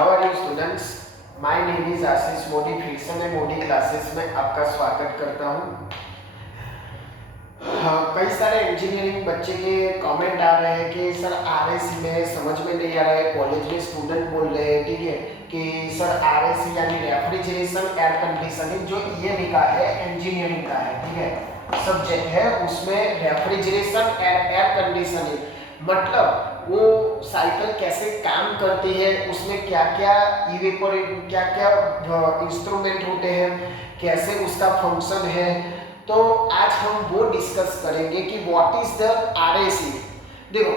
How are you students? My name is Ashish Modi. फिर से मैं मोदी क्लासेस में आपका स्वागत करता हूँ। कई सारे इंजीनियरिंग बच्चे के कमेंट आ रहे हैं कि सर आरएसी में समझ में नहीं आ रहा है। कॉलेज में स्टूडेंट बोल रहे हैं, ठीक है, कि सर आरएसी यानी रेफ्रिजरेशन एयर कंडीशनिंग जो ये लिखा है इंजीनियरिंग का है, ठीक है, सब्जेक्ट है, उसमें रेफ्रिजरेशन एयर कंडीशनिंग मतलब वो साइकिल कैसे काम करती है, उसमें क्या क्या इवेपोरेट क्या क्या इंस्ट्रूमेंट होते हैं, कैसे उसका फंक्शन है। तो आज हम वो डिस्कस करेंगे कि व्हाट इज द आरएसी। देखो,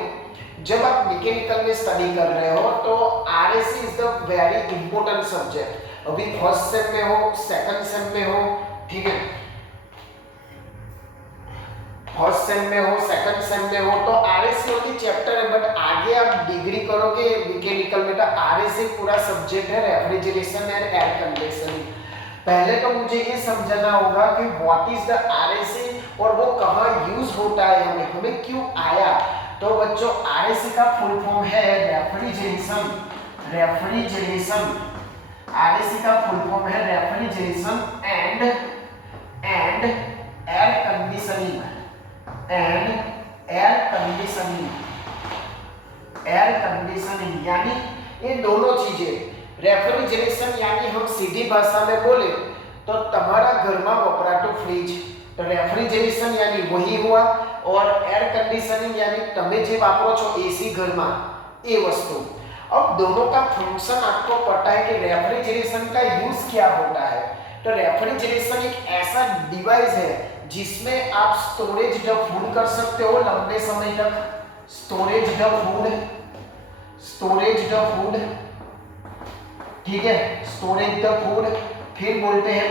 जब आप मैकेनिकल में स्टडी कर रहे हो तो RAC is the very important subject. अभी फर्स्ट सेम में हो, सेकंड सेम में हो, ठीक है, फर्स्ट सेम में हो, सेकंड सेम में हो, तो आरएसी ओनली चैप्टर है। बट आगे आप डिग्री करोगे मैकेनिकल में तो आरएसी पूरा सब्जेक्ट है, रेफ्रिजरेशन एंड एयर कंडीशनिंग। पहले तो मुझे ये समझना होगा कि व्हाट इज द आरएसी और वो कहाँ यूज होता है, हमें क्यों आया। तो बच्चों, आरएसी का फुल फॉर्म है रेफ्रिजरेशन। रेफ्रिजरेशन आरएसी का फुल फॉर्म है refrigeration and air conditioning and air conditioning यानी ये दोनों चीजें। रेफ्रिजरेशन यानी हम सीधी भाषा में बोले तो तुम्हारा घर में वपरातो फ्रिज, तो रेफ्रिजरेशन यानी वही हुआ। और एयर कंडीशनिंग यानी તમે જે વાપરો છો એસી ઘરમાં એ વસ્તુ। अब दोनों का फंक्शन आपको पता है कि रेफ्रिजरेशन का यूज क्या होता है। तो रेफ्रिजरेशन एक ऐसा डिवाइस है जिसमें आप स्टोरेज द फूड कर सकते हो लंबे समय तक। स्टोरेज द फूड, ठीक है, स्टोरेज द फूड। फिर बोलते हैं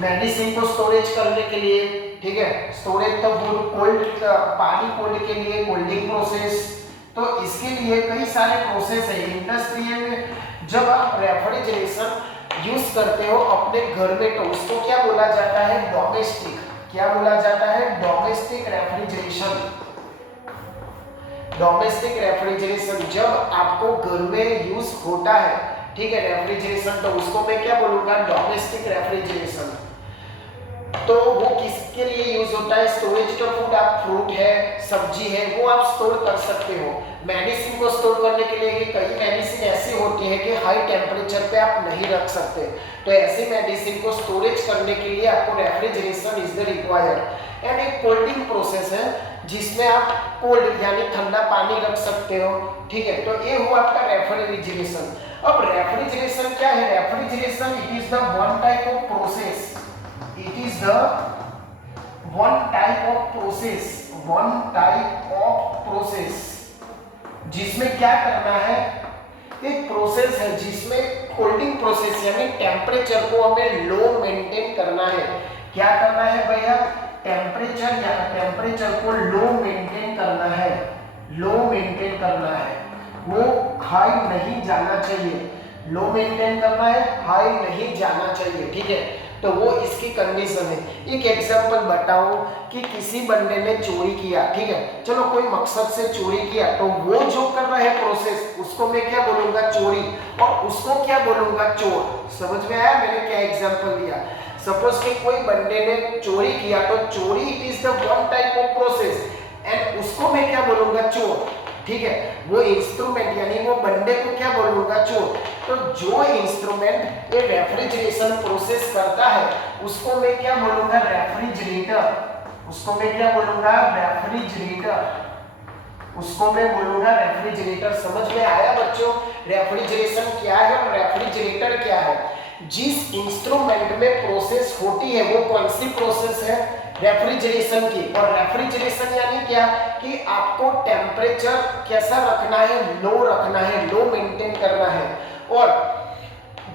मेडिसिन को स्टोरेज करने के लिए, ठीक है, स्टोरेज द फूड। कोल्ड पानी कोल्ड के लिए कोल्डिंग प्रोसेस। तो इसके लिए कई सारे प्रोसेस है इंडस्ट्रियल में। जब आप रेफ्रिजरेशन यूज करते हो अपने घर में तो उसको क्या बोला जाता है, डोमेस्टिक। क्या बोला जाता है, डोमेस्टिक रेफ्रिजरेशन। डोमेस्टिक रेफ्रिजरेशन जब आपको घर में यूज होता है, ठीक है, रेफ्रिजरेशन, तो उसको मैं क्या बोलूंगा, डोमेस्टिक रेफ्रिजरेशन। तो वो किसके लिए यूज होता है, स्टोरेज का फूड, आप फ्रूट है, सब्जी है, वो आप स्टोर कर सकते हो। मेडिसिन को स्टोर करने के लिए कई मेडिसिन ऐसी होती है कि हाई टेम्परेचर पे आप नहीं रख सकते, तो ऐसी मेडिसिन को स्टोरेज करने के लिए आपको refrigeration is the required. And एक कोल्डिंग प्रोसेस है जिसमें आप कोल्ड यानी ठंडा पानी रख सकते हो, ठीक है। तो ये हुआ आपका रेफ्रिजरेशन। अब रेफ्रिजरेशन क्या है, refrigeration it is the one type of process, it is the one type of process जिसमें क्या करना है, एक प्रोसेस है जिसमें कोल्डिंग प्रोसेस यानी टेम्परेचर को हमें लो मेंटेन करना है। क्या करना है भैया, टेम्परेचर को लो मेंटेन करना है, वो हाई नहीं जाना चाहिए, लो मेंटेन करना है, हाई नहीं जाना चाहिए, ठीक है। तो वो इसकी कंडीशन है। एक एग्जांपल बताओ कि किसी बंदे ने चोरी किया, ठीक है, चलो कोई मकसद से चोरी किया, तो वो जो कर रहा है प्रोसेस उसको मैं क्या बोलूंगा, चोरी, और उसको क्या बोलूंगा, चोर। समझ में आया मैंने क्या एग्जांपल दिया। सपोज कि कोई बंदे ने चोरी किया तो चोरी it is the one type of process and उसको मैं क्या बोलूंगा, चोर, ठीक है। वो इंस्ट्रूमेंट यानी वो बंदे को क्या बोलूंगा, चोर। तो जो इंस्ट्रूमेंट ये रेफ्रिजरेशन प्रोसेस करता है उसको मैं क्या बोलूंगा, रेफ्रिजरेटर। उसको मैं क्या बोलूंगा, रेफ्रिजरेटर। समझ में आया बच्चों, रेफ्रिजरेशन क्या है और रेफ्रिजरेटर क्या है। जिस इंस्ट्रूमेंट में प्रोसेस होती है वो कौन सी प्रोसेस है, रेफ्रिजरेशन की। और रेफ्रिजरेशन यानी क्या कि आपको टेम्परेचर कैसा रखना है, लो रखना है, लो मेंटेन करना है। और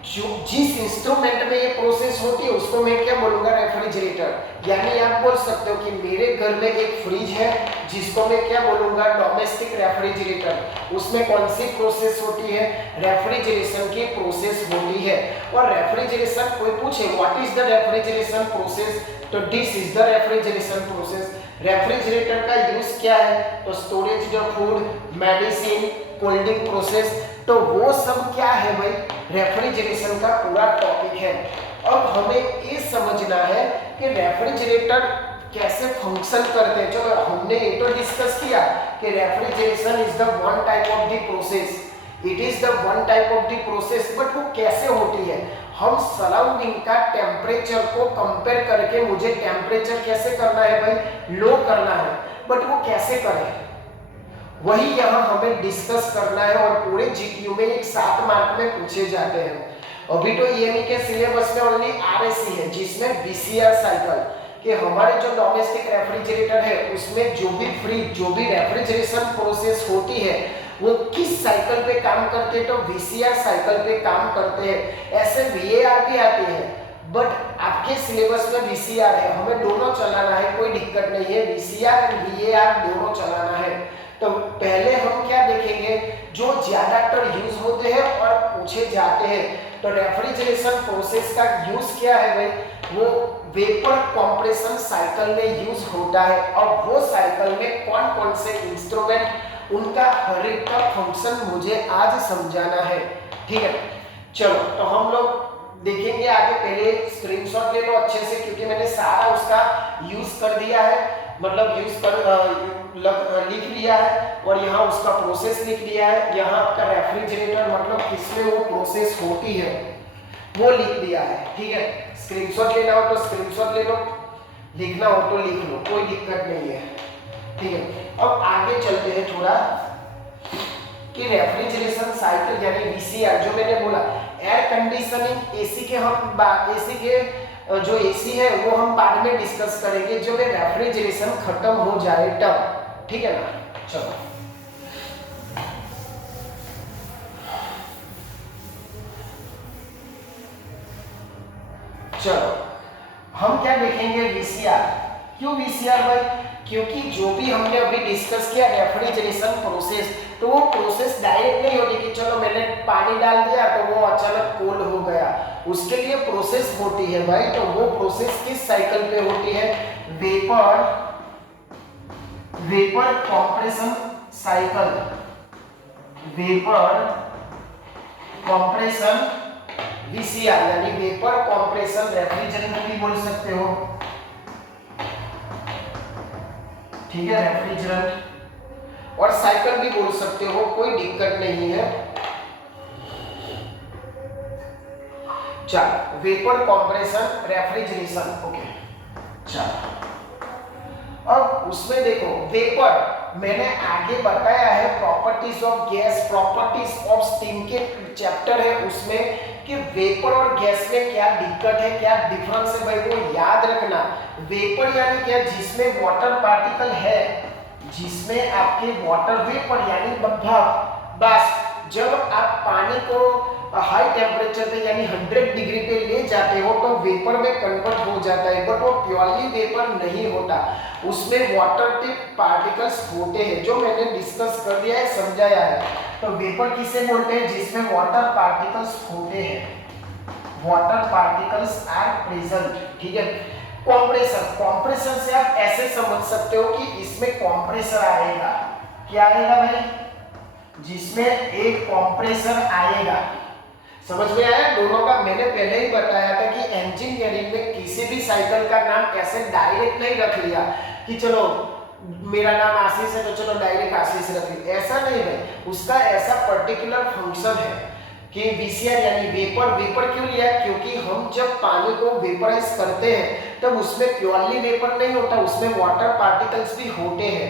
जो जिस इंस्ट्रूमेंट में ये प्रोसेस होती है उसको मैं क्या बोलूंगा, रेफ्रिजरेटर। यानी आप बोल सकते हो कि मेरे घर में एक फ्रिज है जिसको मैं क्या बोलूंगा, डोमेस्टिक रेफ्रिजरेटर। उसमें कौन सी प्रोसेस होती है, रेफ्रिजरेशन की प्रोसेस होती है। और रेफ्रिजरेशन कोई पूछे what is the refrigeration process, तो this is the refrigeration process. Refrigerator का यूज क्या है, तो storage of food, medicine, cold drink process, तो वो सब क्या है भाई, रेफ्रिजरेशन का पूरा टॉपिक है। अब हमें ये समझना है कि रेफ्रिजरेटर कैसे फंक्शन करते हैं। चलो हमने ये तो डिस्कस किया कि refrigeration is the one type of the process, it is the one type of the process, but वो कैसे होती है, हम सराउंडिंग का टेम्परेचर को कंपेयर करके मुझे टेम्परेचर कैसे करना है भाई, लो करना है, बट वो कैसे करें वही यहाँ हमें डिस्कस करना है और पूरे जीपीयू में एक 7 मार्क में पूछे जाते हैं। अभी तो ईएमई के सिलेबस में ओनली आरएसी है जिसमें बीसीआर साइकिल कि हमारे जो डोमेस्टिक रेफ्रिजरेटर है उसमें जो भी फ्रिज जो भी रेफ्रिजरेशन प्रोसेस होती है वो किस साइकिल पे काम करते हैं, तो वीसीआर साइकिल पे काम करते हैं। ऐसे वीएआर भी आती है बट आपके सिलेबस में वीसीआर है, हमें दोनों चलाना है, कोई दिक्कत नहीं है, वीसीआर एंड वीएआर दोनों चलाना है। तो पहले हम क्या देखेंगे जो ज्यादातर यूज होते हैं और पूछे जाते हैं, तो रेफ्रिजरेशन प्रोसेस का यूज क्या है भाई, वो वेपर कंप्रेशन साइकिल में यूज होता है। और वो साइकिल में कौन कौन से इंस्ट्रूमेंट उनका हर एक का फंक्शन मुझे आज समझाना है, ठीक है। चलो तो हम लोग देखेंगे आगे, पहले स्क्रीनशॉट ले लो अच्छे से क्योंकि मैंने सारा उसका यूज कर दिया है, मतलब यूज कर लिख लिया है और यहाँ उसका प्रोसेस लिख लिया है। यहाँ आपका रेफ्रिजरेटर मतलब किसमें वो प्रोसेस होती है वो लिख दिया है, ठीक है। स्क्रीनशॉट लेना हो तो स्क्रीनशॉट ले लो, लिखना हो तो लिख लो, कोई दिक्कत नहीं है, ठीक है। अब आगे चलते हैं थोड़ा कि रेफ्रिजरेशन साइकिल यानी वीसीआर जो मैंने बोला, एयर कंडीशनिंग एसी के हम एसी के जो एसी है वो हम बाद में डिस्कस करेंगे जब रेफ्रिजरेशन खत्म हो जाए तब, ठीक है ना। चलो चलो हम क्या देखेंगे, वीसीआर। क्यों वीसीआर भाई, क्योंकि जो भी हमने अभी डिस्कस किया रेफ्रिजरेशन प्रोसेस, तो वो प्रोसेस डायरेक्ट नहीं होती कि चलो मैंने पानी डाल दिया तो वो अचानक कोल्ड हो गया, उसके लिए प्रोसेस होती है भाई। तो वो प्रोसेस किस साइकिल पे होती है, vapour compression cycle, vapour compression VCR यानी वेपर कंप्रेशन रेफ्रिजरेटर भी बोल सकते हो, ठीक है, रेफ्रिजरेंट और साइकिल भी बोल सकते हो, कोई दिक्कत नहीं है। चलो वेपर कंप्रेशन रेफ्रिजरेशन, ओके। चलो अब उसमें देखो वेपर मैंने आगे बताया है, properties of gas, properties of steam के चैप्टर है उसमें कि वेपर और गैस में क्या दिक्कत है, क्या डिफरेंस है भाई, वो याद रखना। वेपर यानी क्या, जिसमें वाटर पार्टिकल है, जिसमें आपके वाटर वेपर यानी भाप, बस जब आप पानी को हाई टेम्परेचर पे यानी 100 डिग्री पे ले जाते हो तो वेपर में कन्वर्ट हो जाता है, बट वो प्योरली वेपर नहीं होता, उसमें वाटर टिप पार्टिकल्स होते हैं, जो मैंने डिस्कस कर दिया है, समझाया है। तो वेपर किसे बोलते हैं, जिसमें वाटर पार्टिकल्स होते हैं, वाटर पार्टिकल्स आर प्रेजेंट, ठीक है। कंप्रेसर, कंप्रेसर से आप ऐसे समझ सकते हो कि इसमें कंप्रेसर आएगा, क्या आएगा भाई, जिसमें एक कंप्रेसर आएगा, समझ में आया दोनों का। मैंने पहले ही बताया था कि इंजीनियरिंग में किसी भी साइकिल का नाम ऐसे डायरेक्ट नहीं रख लिया कि चलो मेरा नाम आशीष है तो चलो डायरेक्ट आशीष रख लिया, ऐसा नहीं है, उसका ऐसा पर्टिकुलर फंक्शन है कि वीसीआर यानी वेपर। वेपर क्यों लिया, क्योंकि हम जब पानी को वेपराइज करते हैं तब उसमें प्योरली वेपर नहीं होता, उसमें वाटर पार्टिकल्स भी होते हैं।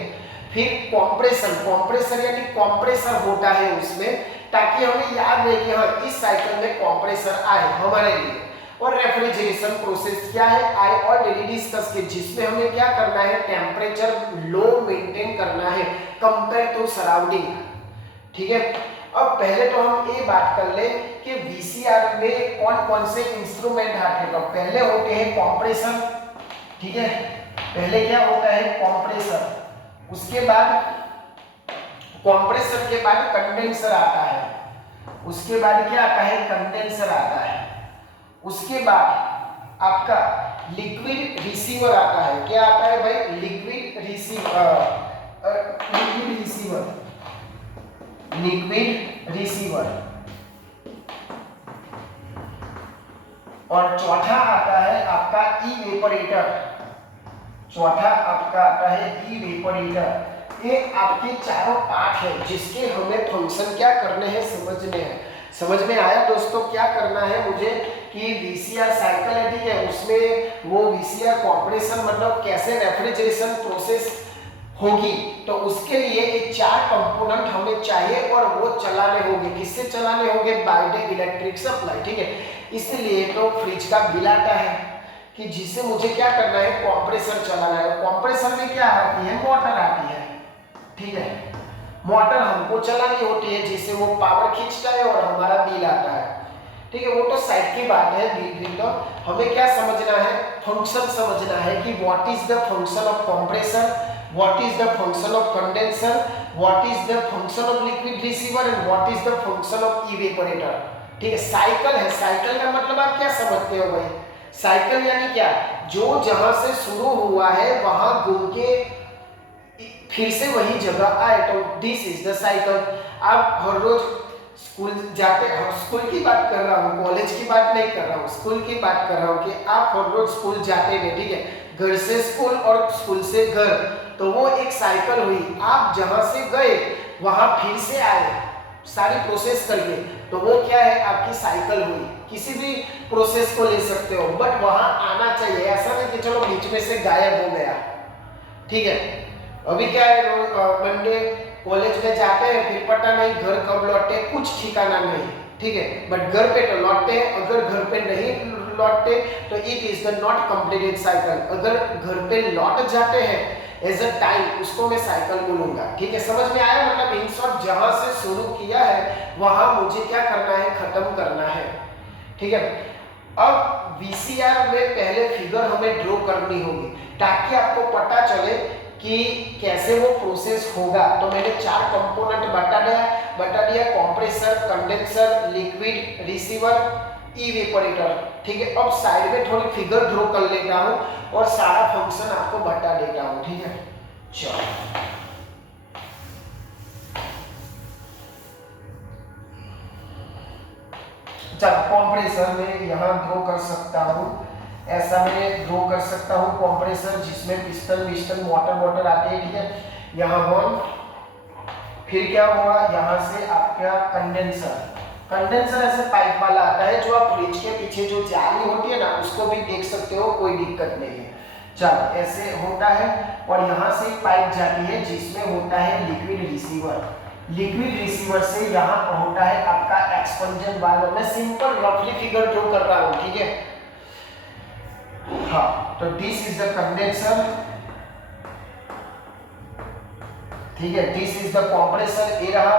फिर कंप्रेशन, कंप्रेसर यानी कंप्रेसर होता है उसमें, ताकि हमें याद रहे कि हाँ इस साइकिल में कंप्रेसर आए हमारे लिए। और रेफ्रिजरेशन प्रोसेस क्या है, आई ऑलरेडी डिस्कस की, जिसमें हमें क्या करना है, टेम्परेचर लो मेंटेन करना है कंपेयर टू सराउंडिंग, ठीक है। अब पहले तो हम ये बात कर ले कि वीसीआर में कौन कौन से इंस्ट्रूमेंट आते हैं। तो पहले होते हैं कंप्रेसर, ठीक है, पहले क्या होता है कंप्रेसर, उसके बाद कंप्रेसर के बाद कंडेंसर आता है, उसके बाद क्या आता है, कंडेंसर आता है, उसके बाद आपका लिक्विड रिसीवर आता है, क्या आता है भाई, लिक्विड रिसीवर। और चौथा आता है आपका इवेपोरेटर। चौथा आपका आता है इवेपोरेटर। ये आपके चारों पार्ट है जिसके हमें फंक्शन क्या करने हैं समझने हैं। समझ में आया दोस्तों क्या करना है मुझे कि वीसीआर साइकिल है, ठीक है, उसमें वो वीसीआर कॉम्प्रेशन मतलब कैसे रेफ्रिजरेशन प्रोसेस होगी, तो उसके लिए ये चार कंपोनेंट हमें चाहिए और वो चलाने होंगे। किससे चलाने होंगे? बायोटेक इलेक्ट्रिक सप्लाई, ठीक है। इसलिए तो फ्रिज का बिल आता है कि जिससे मुझे क्या करना है, कंप्रेसर चलाना है। कंप्रेसर में क्या आती है? मोटर आती है, ठीक है। मोटर हमको चलानी होती है जिससे वो पावर खींचता है और हमारा बिल आता है, ठीक है। वो तो साइड की बात है। बिल तो हमें क्या समझना है? फंक्शन समझना है कि what is the function of compressor, what is the function of condenser, what is the function of liquid receiver and what is the function of evaporator, ठीक है। साइकिल है, साइकिल का मतलब आप क्या समझते हो भाई? साइकिल यानी क्या? जो जहां से शुरू हुआ है वहां घूम के फिर से वही जगह आए, तो दिस इज द साइकिल। आप हर रोज स्कूल जाते हैं, स्कूल की बात कर रहा हूँ, कॉलेज की बात नहीं कर रहा हूँ, स्कूल की बात कर रहा हूँ कि आप हर रोज स्कूल जाते हैं, ठीक है, घर से स्कूल और स्कूल से घर, तो वो एक साइकिल हुई। आप जहां से गए वहां फिर से आए सारी प्रोसेस करके, तो वो क्या है? आपकी साइकिल हुई। किसी भी प्रोसेस को ले सकते हो बट वहां आना चाहिए, ऐसा नहीं कि चलो बीच में से गायब हो गया, ठीक है। अभी क्या है, मंडे कॉलेज में जाते हैं फिर पता नहीं घर कब लौटे, कुछ ठिकाना नहीं, ठीक है। बट घर पे तो लौटते हैं, अगर घर पे नहीं लौटते तो it is the not completed cycle. अगर घर पे लौट जाते हैं एज अ टाइम, उसको मैं साइकिल बोलूंगा, ठीक है। समझ में आया? मतलब इन शॉर्ट जहां से शुरू किया है वहां मुझे क्या करना है? खत्म करना है, ठीक है। अब वीसीआर में पहले फिगर हमें ड्रॉ करनी होगी ताकि आपको पता चले कि कैसे वो प्रोसेस होगा। तो मैंने चार कंपोनेंट बता दिया compressor, condenser, liquid receiver, evaporator, ठीक है। अब साइड में थोड़ी फिगर ड्रॉ कर लेता हूं और सारा फंक्शन आपको बता देता हूं, ठीक है। चलो कंप्रेसर में यहां ड्रॉ कर सकता हूं, ऐसा मैं ड्रॉ कर सकता हूं कंप्रेसर जिसमें पिस्टन मोटर आते हैं, ठीक है। यहाँ वन, फिर क्या हुआ, यहाँ से आपका कंडेंसर ऐसे पाइप वाला आता है जो आप फ्रिज के पीछे जो जाली होती है ना उसको भी देख सकते हो, कोई दिक्कत नहीं है। चलो ऐसे होता है और यहाँ से पाइप जाती है जिसमें होता है लिक्विड रिसीवर से यहाँ होता है आपका एक्सपेंशन वाल्व। मैं सिंपल रफली फिगर ड्रॉ कर रहा हूँ, ठीक है। हाँ, तो दिस इज द कंडेंसर, ठीक है, दिस इज द कंप्रेसर, ये रहा,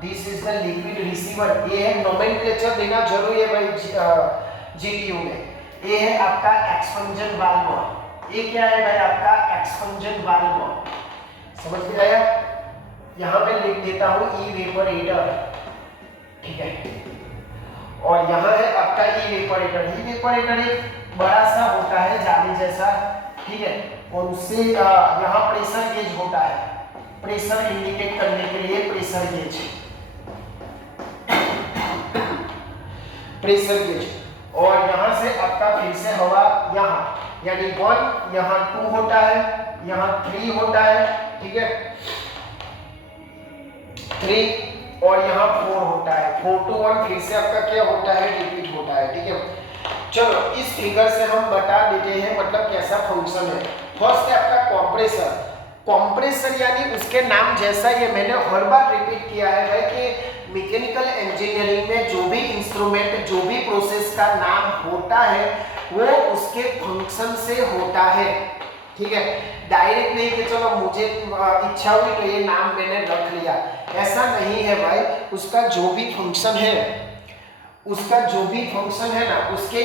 this is the liquid receiver. ये है नोमेनक्लेचर देना जरूरी है भाई जीटीयू में। ये है आपका एक्सपेंशन वाल्व, ये क्या है भाई? आपका एक्सपेंशन वाल्व। समझ में आया? यहां मैं लिख देता हूं इवेपोरेटर, ठीक है। और यहां है आपका इवेपोरेटर एक बड़ा सा होता है जाली जैसा, ठीक है, और उससे यहाँ प्रेशर गेज होता है, प्रेशर इंडिकेट करने के लिए प्रेशर गेज, और यहाँ से आपका फिर से हवा यहाँ, यानी 1, यहाँ 2 होता है, यहाँ 3 होता है, ठीक है, 3 और यहाँ 4 होता है, 4 to 1 फिर से आपका क्या होता है? रिपीट होता है, ठीक है। चलो इस फिगर से हम बता देते हैं मतलब कैसा फंक्शन है। फर्स्ट है आपका कंप्रेसर यानी उसके नाम जैसा, ये मैंने हर बार रिपीट किया है भाई कि मैकेनिकल इंजीनियरिंग में जो भी इंस्ट्रूमेंट, जो भी प्रोसेस का नाम होता है वो उसके फंक्शन से होता है, ठीक है। डायरेक्ट नहीं कि चलो मुझे इच्छा हुई तो ये नाम मैंने रख लिया, ऐसा नहीं है भाई। उसका जो भी फंक्शन है ना उसके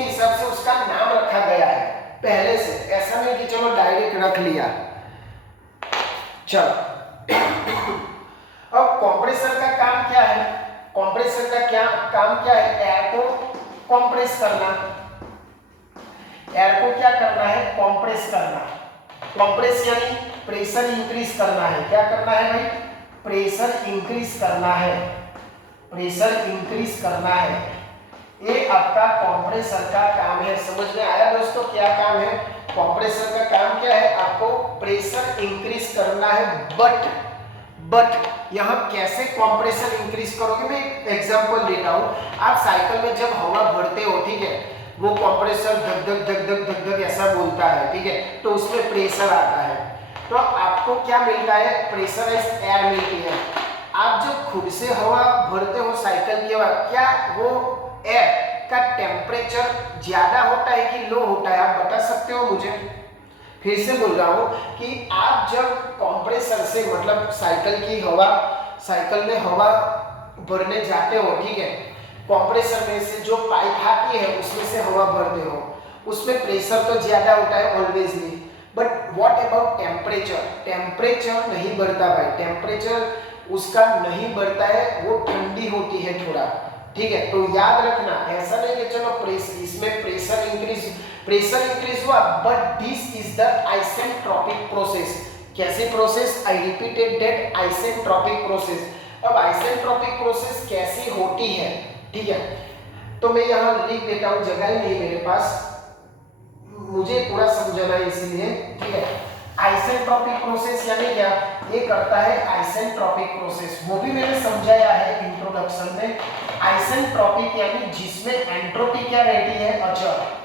हिसाब से उसका नाम रखा गया है पहले से, ऐसा नहीं कि चलो डायरेक्ट रख लिया। चलो अब कंप्रेसर का काम क्या है? काम क्या है? एयर को कंप्रेस करना। एयर को क्या करना है? कंप्रेस करना, कंप्रेस यानी प्रेशर इंक्रीज करना है। क्या करना है भाई? प्रेशर इंक्रीज करना है, प्रेशर इंक्रीज करना है। ये आपका कंप्रेसर का काम है। समझ में आया दोस्तों क्या काम है? कंप्रेसर का काम क्या है? आपको प्रेशर इंक्रीज करना है। बट यहाँ कैसे कंप्रेसर इंक्रीज करोगे? मैं एक एग्जांपल लेता हूँ। आप साइकिल में जब हवा भरते हो, ठीक है, वो कंप्रेसर धक धक धक धक धक धक ऐसा बोलता है, ठीक है, तो उसमें प्रेशर आता है। तो आपको क्या मिलता है? प्रेशराइज्ड एयर मिलती है। आप जब खुद से हवा भरते हो साइकिल की हवा, क्या वो एयर का टेम्परेचर ज्यादा होता है कि लो होता है? आप बता सकते हो मुझे? फिर से बोल रहा हूँ कि आप जब कंप्रेसर से मतलब साइकिल में हवा भरने जाते हो, ठीक है, कंप्रेसर में से जो पाइप आती है उसमें से हवा भरते हो, उसमें प्रेशर तो ज्यादा होता है ऑलवेजली। But what about temperature? Temperature नहीं बढ़ता भाई, टेम्परेचर उसका नहीं बढ़ता है, वो ठंडी होती है थोड़ा, ठीक है। तो याद रखना, ऐसा नहीं कि चलो इसमें प्रेशर इंक्रीज हुआ, but this is the isentropic process. कैसी process? I repeated that, isentropic process. अब आइसेंट्रोपिक प्रोसेस कैसी होती है, ठीक है, तो मैं यहाँ लिख देता हूँ, जगह ही नहीं मेरे पास, मुझे पूरा समझाना है इसीलिए, ठीक है। आइसेंट्रोपिक प्रोसेस यानी क्या? ये करता है आइसेंट्रोपिक प्रोसेस, वो भी मैंने समझाया है इंट्रोडक्शन में। आइसेंट्रोपिक यानी जिसमें एंट्रोपी क्या रहती है? अचर,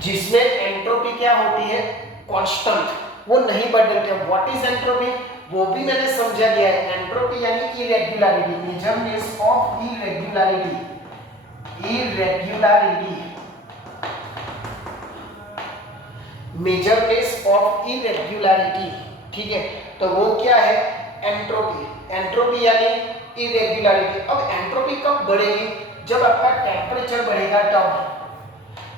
जिसमें एंट्रोपी क्या होती है? कांस्टेंट, वो नहीं बदलती है। What is entropy? वो भी मैंने समझा दिया है। एंट्रोपी यानी irregularity, measurement of irregularity, measurement of irregularity, ठीक है, तो वो क्या है? एंट्रोपी। एंट्रोपी यानी इरेगुलरिटी। अब एंट्रोपी कब बढ़ेगी? जब आपका टेम्परेचर बढ़ेगा तब।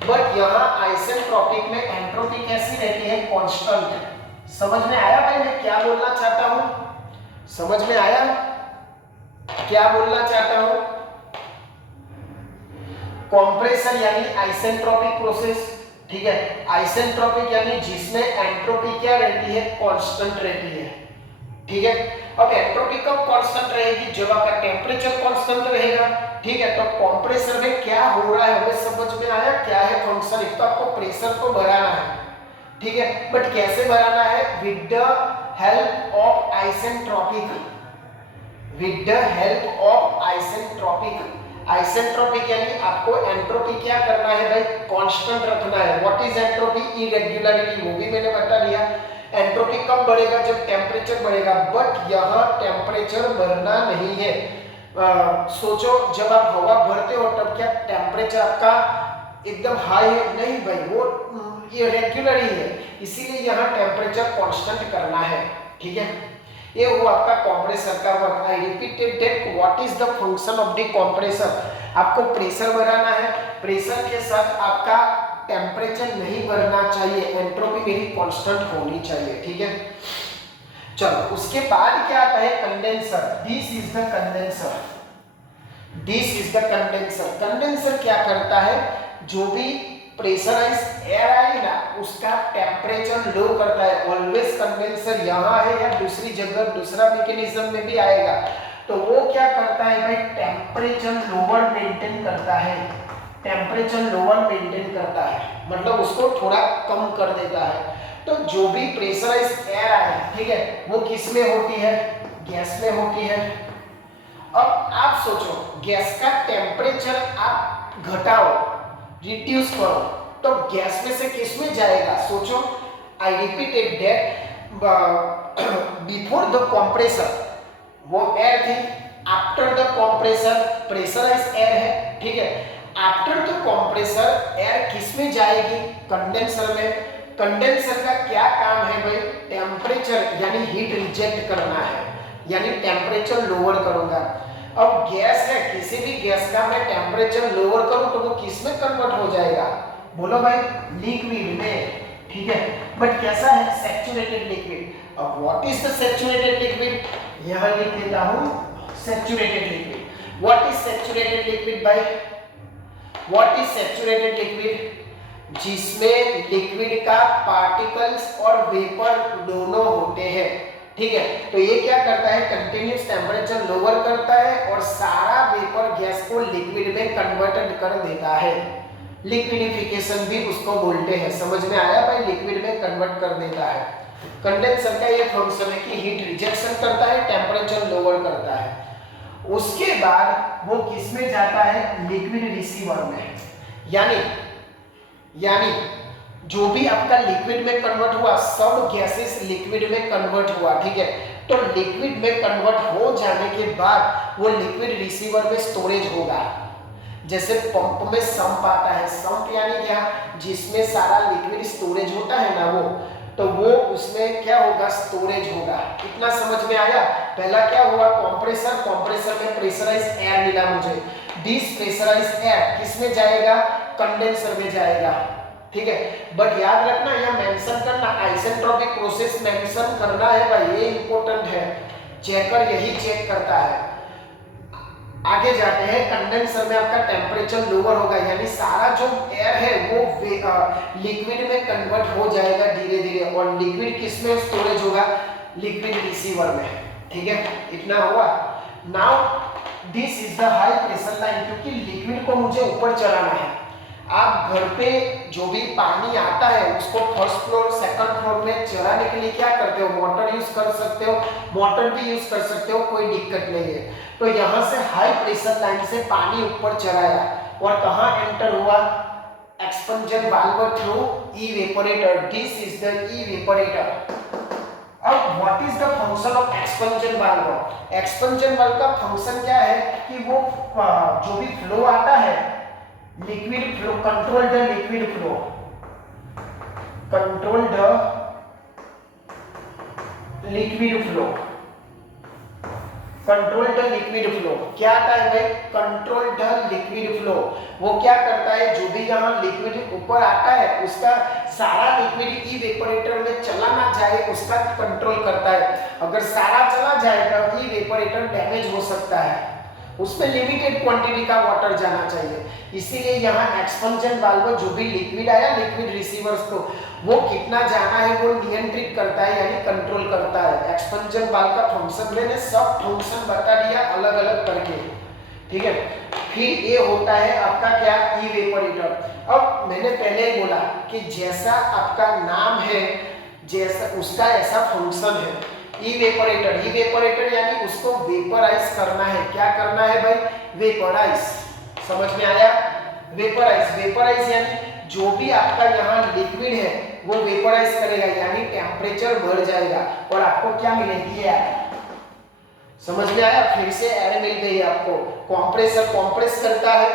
बट यहाँ आइसेंट्रोपिक में एंट्रोपी कैसी रहती है? कांस्टेंट। समझ में आया भाई मैं क्या बोलना चाहता हूँ? समझ में आया क्या बोलना चाहता हूँ? कंप्रेसर यानी आइसेंट्रोपिक प्रोसेस, ठीक है। आइसेंट्रोपिक यानी जिसमें एंट्रोपी क्या रहती है? कांस्टेंट रहती है, ठीक है। अब एंट्रोपी कब कांस्टेंट रहेगी? जब आपका टेम्परेचर कांस्टेंट रहेगा, ठीक है। तो कंप्रेसर में क्या हो रहा है हमें समझ में आया? क्या है फंक्शन? एक तो आपको प्रेशर को बढ़ाना है, ठीक है, बट कैसे बढ़ाना है? With the help of isentropic, with the help of isentropic. Isentropic यानी आपको एंट्रोपी क्या करना है भाई? कांस्टेंट रखना है। What is entropy? इरेगुलरिटी, वो भी मैंने बता दिया। एंट्रोपी कब बढ़ेगा? जब टेम्परेचर बढ़ेगा। बट यहाँ टेम्परेचर बढ़ना नहीं है। सोचो जब आप हवा भरते हो तब क्या टेम्परेचर आपका एकदम हाई है? नहीं भाई, वो ये रेगुलर ही है, इसीलिए यहाँ टेम्परेचर कांस्टेंट करना है, ठीक है। ये वो आपका कंप्रेसर का work. I repeated that, what is the function of the compressor? आपको प्रेशर बढ़ाना है, प्रेशर के साथ आपका टेम्परेचर नहीं बढ़ना चाहिए, एंट्रोपी मेरी कांस्टेंट होनी चाहिए, ठीक है। चलो उसके बाद क्या आता है? Condenser. This is the condenser, this is the condenser. Condenser क्या करता है? जो भी प्रेशराइज्ड एयर आई ना, उसका टेम्परेचर लो करता है। ऑलवेज कंडेंसर यहाँ है या दूसरी जगह दूसरा मैकेनिज्म में भी आएगा, तो वो क्या करता है भाई? टेम्परेचर लोअर मेंटेन करता है, टेम्परेचर लोअर मेंटेन करता है, मतलब उसको थोड़ा कम कर देता है। तो जो भी प्रेशराइज्ड एयर आए, ठीक है, वो किस में होती है? गैस में होती है। अब आप सोचो, गैस का टेम्परेचर आप घटाओ, रिड्यूस करो, तो गैस में से किस में जाएगा? सोचो। I repeated that, before the compressor वो एयर थी, after the compressor pressurised air है, ठीक है। आफ्टर द कंप्रेसर एयर किस में जाएगी? कंडेंसर में। कंडेंसर का क्या काम है भाई? टेम्परेचर यानी हीट रिजेक्ट करना है, यानी टेम्परेचर लोअर करूंगा। अब गैस है, किसी भी गैस का मैं टेम्परेचर लोअर करूं तो वो किस में कन्वर्ट हो जाएगा? बोलो भाई, लिक्विड में, ठीक है। बट कैसा है? Saturated liquid. अब what is the saturated liquid? यहां लिख देता हूं, saturated liquid. What is saturated liquid भाई? What is saturated liquid? जिसमें लिक्विड का पार्टिकल्स और वेपर दोनों होते हैं। ठीक है, तो ये क्या करता है, कंटिन्यूस टेम्परेचर लोअर करता है और सारा वेपर गैस को लिक्विड में कन्वर्टेड कर देता है। लिक्विडिफिकेशन भी उसको बोलते हैं। समझ में आया भाई, लिक्विड में कन्वर्ट कर देता है। कंडेंसर का ये फंक्शन है कि हीट रिजेक्शन करता है, टेम्परेचर लोअर करता है। उसके बाद वो किसमें जाता है, लिक्विड रिसीवर में। यानी जो भी आपका लिक्विड में कन्वर्ट हुआ, सब गैसेस लिक्विड में कन्वर्ट हुआ। ठीक है, तो लिक्विड में कन्वर्ट हो जाने के बाद वो लिक्विड रिसीवर में स्टोरेज होगा। जैसे पंप में संप आता है, संप यानी क्या, जिसमें सारा लिक्विड स्टोरेज होता है ना, तो वो उसमें क्या होगा, स्टोरेज होगा। इतना समझ में आया। पहला क्या हुआ, कंप्रेसर, कंप्रेसर में प्रेशराइज्ड एयर मिला मुझे। दिस प्रेशराइज्ड एयर किसमें जाएगा, कंडेंसर में जाएगा। ठीक है, बट याद रखना, यह मेंशन करना, आइसेंट्रोपिक प्रोसेस मेंशन करना है भाई, ये इंपॉर्टेंट है। चेकर यही चेक करता है। आगे जाते हैं, कंडेंसर में आपका टेम्परेचर लोअर होगा, यानी सारा जो एयर है वो लिक्विड में कन्वर्ट हो जाएगा धीरे धीरे, और लिक्विड किस में स्टोरेज होगा, लिक्विड रिसीवर में। ठीक है, इतना हुआ। Now this is the high pressure line, क्योंकि लिक्विड को मुझे ऊपर चलाना है। आप घर पे जो भी पानी आता है उसको फर्स्ट फ्लोर सेकंड फ्लोर में चलाने के लिए क्या करते हो, मोटर यूज कर सकते हो, मोटर भी यूज कर सकते हो, कोई दिक्कत नहीं है। तो यहाँ से हाई प्रेशर लाइन से पानी ऊपर चलाया और कहाँ एंटर हुआ, expansion valve through evaporator. This is the evaporator. अब what is the function of expansion valve. Expansion valve का फंक्शन क्या है कि वो जो भी फ्लो आता है, liquid flow, control the liquid flow, control the liquid flow, control the liquid flow. क्या आता है भाई, कंट्रोल द लिक्विड फ्लो। वो क्या करता है, जो भी यहाँ लिक्विड ऊपर आता है उसका सारा लिक्विड इवेपोरेटर में चला ना जाए, उसका कंट्रोल करता है। अगर सारा चला जाए तो इवेपोरेटर डैमेज हो सकता है, उसमें लिमिटेड क्वांटिटी का वाटर जाना चाहिए। इसीलिए यहाँ एक्सपेंशन वाल्व जो भी लिक्विड आया लिक्विड रिसीवर्स को, वो कितना जाना है वो नियंत्रित करता है, यानी कंट्रोल करता है। एक्सपेंशन वाल्व का फंक्शन मैंने सब फंक्शन बता दिया अलग अलग करके। ठीक है, फिर ये होता है आपका क्या, इवेपोरेटर। अब मैंने पहले ही बोला कि जैसा आपका नाम है, जैसा उसका ऐसा फंक्शन है। इवेपोरेटर, इवेपोरेटर यानी उसको वेपराइज करना है। क्या करना है भाई, वेपराइज। समझ में आया, वेपराइज। वेपराइज यानी जो भी आपका यहाँ लिक्विड है वो वेपराइज करेगा, यानी टेम्परेचर बढ़ जाएगा और आपको क्या मिलेगी, एयर। समझ में आया, फिर से एयर मिल गई आपको। कंप्रेसर कंप्रेस करता है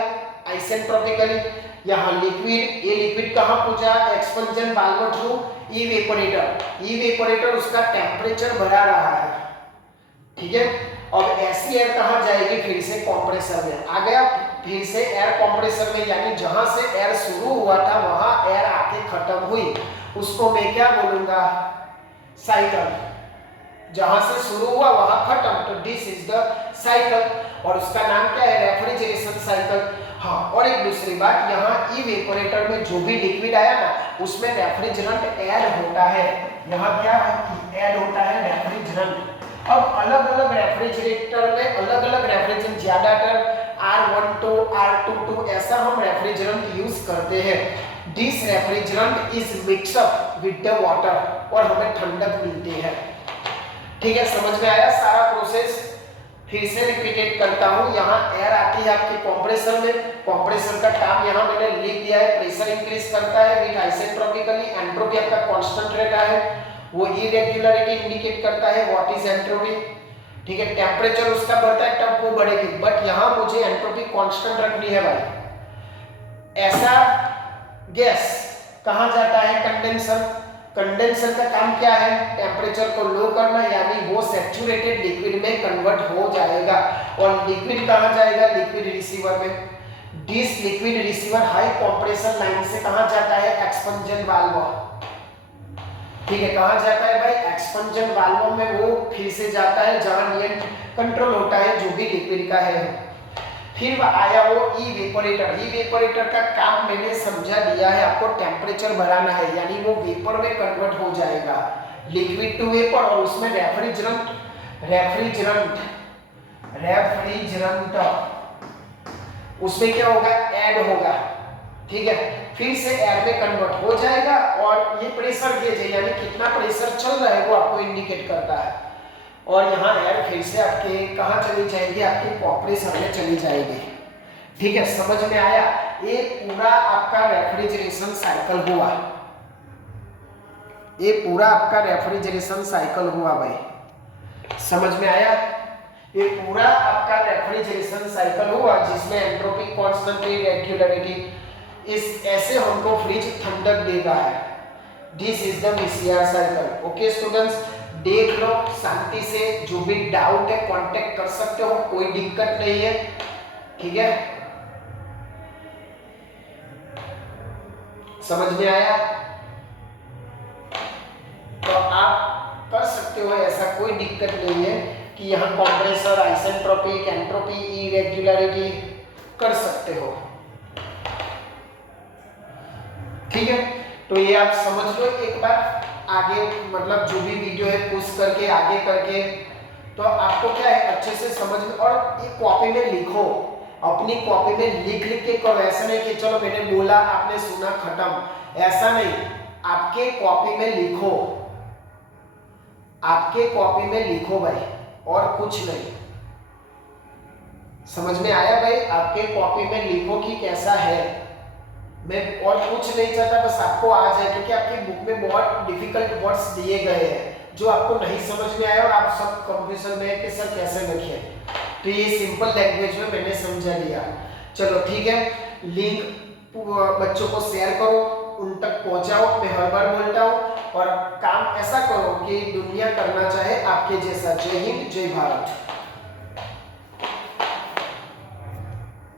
आइसेंट्रोपिकली। यहाँ लिक्विड, ये लिक्विड कहाँ पहुंचा, expansion valve through evaporator. Evaporator उसका टेम्परेचर बढ़ा रहा है। ठीक है, अब ऐसी एयर कहाँ जाएगी, फिर से कंप्रेसर में आ गया, फिर से एयर कंप्रेसर में, यानी जहां से एयर शुरू हुआ था वहां एयर आके खत्म हुई, उसको मैं क्या बोलूंगा, साइकिल। जहां से शुरू हुआ वहां खत्म, तो दिस इज द साइकिल और उसका नाम क्या है, रेफ्रिजरेशन साइकिल। हाँ, और एक दूसरी बात, यहाँ इवेपोरेटर में जो भी लिक्विड आया ना उसमें रेफ्रिजरेंट ऐड होता है। यहाँ क्या ऐड होता है, रेफ्रिजरेंट। अब अलग अलग रेफ्रिजरेटर में अलग अलग रेफ्रिजरेंट, ज्यादातर R12, R22 ऐसा हम रेफ्रिजरेंट यूज करते हैं। This refrigerant is mix up with the water और हमें ठंडक मिलती है। ठीक है, समझ में आया सारा प्रोसेस। फिर से रिपीटेड करता हूं, यहाँ एयर आती है आपके कंप्रेसर में। कंप्रेसर का काम यहाँ मैंने लिख दिया है, प्रेशर इंक्रीज करता है विद आइसेंट्रोपिकली। एंट्रोपी आपका कांस्टेंट रहता है, वो इरेगुलरिटी इंडिकेट करता है, व्हाट इज एंट्रोपी। ठीक है, टेम्परेचर उसका बढ़ता है तब वो बढ़ेगी, बट यहाँ मुझे एंट्रोपी कांस्टेंट रखनी है भाई। ऐसा गैस कहाँ जाता है, कंडेंसर। कंडेंसर का काम क्या है, टेम्परेचर को लो करना, यानी वो सैचुरेटेड लिक्विड में कन्वर्ट हो जाएगा। और लिक्विड कहाँ जाएगा, लिक्विड रिसीवर में। This liquid receiver high compressor line से कहाँ जाता है, एक्सपेंशन वाल्व। ठीक है, कहाँ जाता है भाई, एक्सपेंशन वाल्व में। वो फिर से जाता है जहाँ नियंत्रण कंट्रोल होता है जो भी लिक्विड का है। फिर आया वो इवेपोरेटर। इवेपोरेटर का काम मैंने समझा दिया है आपको, टेम्परेचर बढ़ाना है, यानी वो वेपर में कन्वर्ट हो जाएगा, लिक्विड टू वेपर, और उसमें रेफ्रिजरेंट उसमें क्या होगा, ऐड होगा, ठीक है, फिर से एयर में कन्वर्ट हो जाएगा, और ये प्रेशर गेज है, यानी कितना प्रेशर चल रहा है वो आपको इंडिकेट करता है। और यहाँ एयर फिर से आपके कहाँ चली जाएगी, आपके कंप्रेसर में चली जाएगी, ठीक है, समझ में आया। ये पूरा आपका रेफ्रिजरेशन साइकिल हुआ, ये पूरा आपका रेफ्रिजरेशन साइकिल हुआ भाई, समझ में आया। ये पूरा आपका रेफ्रिजरेशन साइकिल हुआ जिसमें एंट्रोपी, कांस्टेंट, रेगुलरिटी, इस ऐसे हमको फ्रिज ठंडक देता है। This is the VCR cycle. Okay students, देख लो शांति से, जो भी डाउट है कांटेक्ट कर सकते हो, कोई दिक्कत नहीं है, ठीक है, समझ में आया। तो आप कर सकते हो, ऐसा कोई दिक्कत नहीं है कि यहाँ कंप्रेसर, आइसेंट्रोपिक, एंट्रोपी, इरेगुलरिटी कर सकते हो, ठीक है। तो ये आप समझ लो एक बार, आगे मतलब जो भी वीडियो है पुश करके आगे करके, तो आपको क्या है अच्छे से समझ में, और ये कॉपी में लिखो, अपनी कॉपी में लिख के करो, ऐसा नहीं कि चलो मैंने बोला आपने सुना खत्म, ऐसा नहीं, आपके कॉपी में लिखो, आपके कॉपी में लिखो भाई, और कुछ नहीं, समझ में आया भाई, आपके कॉपी में लिखो कि कैसा है, मैं और कुछ नहीं चाहता, बस आपको आ जाए, क्योंकि आपकी बुक में बहुत डिफिकल्ट वर्ड्स दिए गए हैं जो आपको नहीं समझ में आया, और आप सब कंफ्यूजन में है कि सर कैसे लिखे, तो ये सिंपल लैंग्वेज में मैंने समझा दिया। चलो ठीक है, लिंक बच्चों को शेयर करो, उन तक पहुंचाओ, मैं हर बार बोलता हूँ, और काम ऐसा करो कि दुनिया करना चाहे आपके जैसा। जय हिंद, जय भारत।